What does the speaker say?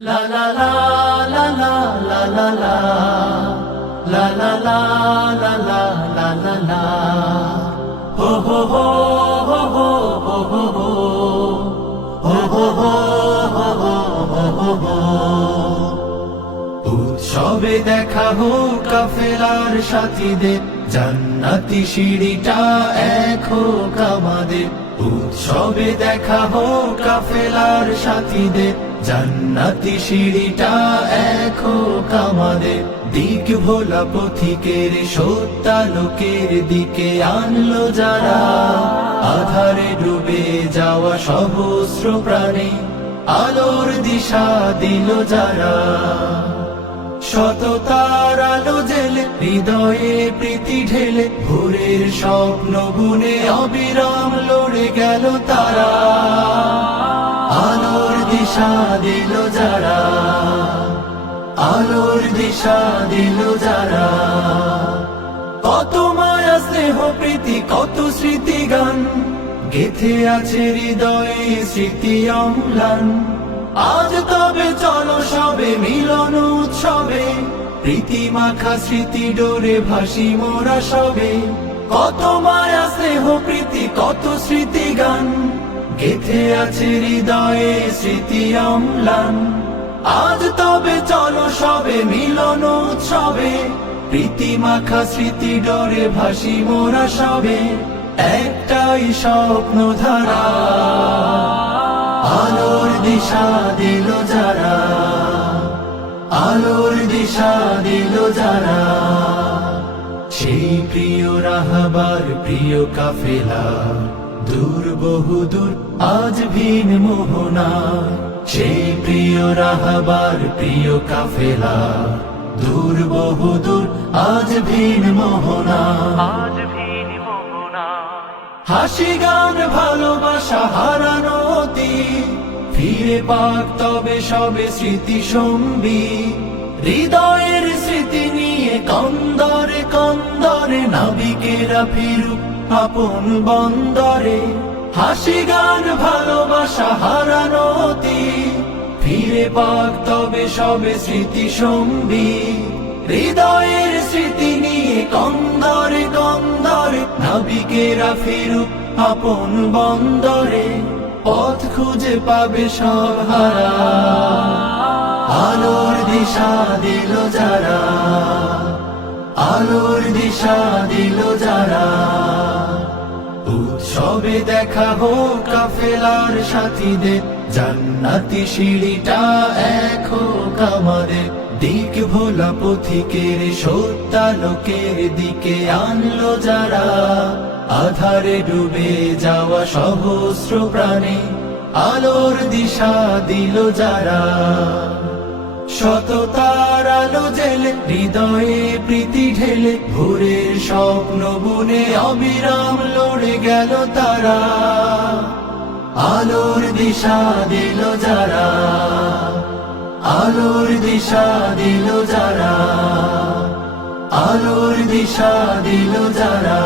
La la la la la la la la la la la la la la la la ho ho ho ho ho ho ho ho ho ho ho ho উৎসবে দেখা হোক কাফেলার সাথীদের জান্নাতি সিঁড়িটা এক হোক আমাদের উৎসবে দেখা হোক কাফেলার সাথীদের জান্নাতি সিঁড়িটা এক হোক আমাদের দিক ভোলা পথিকের সত্যালোকের দিকে আনলো যারা আধারে ডুবে যাওয়া সহস্র প্রাণে আলোর দিশা দিল যারা সততার আলো জেলে হৃদয়ে প্রীতি ঢেলে ভোরের স্বপ্ন বুনে অবিরাম লড়ে গেল তারা আলোর দিশা দিল যারা আলোর দিশা দিল যারা কত মায়া স্নেহ প্রীতি কত স্মৃতি গান গেথে আছে হৃদয়ে স্মৃতি অম্লান আজ তবে চলো সবে মিলন উৎসবে প্রীতি মাখা স্মৃতি ডোরে ভাসি মোরা সবে কত মায়া স্নেহ প্রীতি কত স্মৃতি গান গেথে আছে হৃদয়ে স্মৃতি অম্লান আজ তবে চলো সবে মিলন উৎসবে প্রীতি মাখা স্মৃতি ডোরে ভাসি মোরা সবে একটাই স্বপ্ন ধারা আলোর দিশা দিল যারা আলোর দিশা দিল যারা সেই প্রিয় রাহবার প্রিয় কাফেলা দূর বহুদূর আজ ভিন মোহনা সেই প্রিয় রাহবার প্রিয় কাফেলা দূর বহুদূর আজ ভিন মোহনা হাসি গান ভালোবাসা হারানো অতীত ফিরে পাক তবে সবে স্মৃতি সঙ্গী হৃদয়ের স্মৃতি নিয়ে কন্দরে কন্দরে নাবিকেরা ফিরুক আপন বন্দরে হাসি গান ভালোবাসা হারানো অতীত ফিরে পাক তবে সবে স্মৃতি সঙ্গী হৃদয়ের স্মৃতি নিয়ে কন্দরে কন্দরে নাবিকেরা ফিরুক আপন বন্দরে পথ খুঁজে পাবে সব হারা আলোর দিশা দিল যারা আলোর দিশা দিল যারা উৎসবে দেখা হোক কাফেলার সাথীদের জান্নাতি সিঁড়িটা এক হোক আমাদের দিক ভোলা পথিকের সত্যালোকের দিকে আনলো যারা আধারে ডুবে যাওয়া সহস্র প্রাণে আলোর দিশা দিল যারা সততার আলো জেলে হৃদয়ে প্রীতি ঢেলে ভোরের স্বপ্ন বুনে অবিরাম লড়ে গেল তারা আলোর দিশা দিল যারা আলোর দিশা দিল যারা আলোর দিশা দিল যারা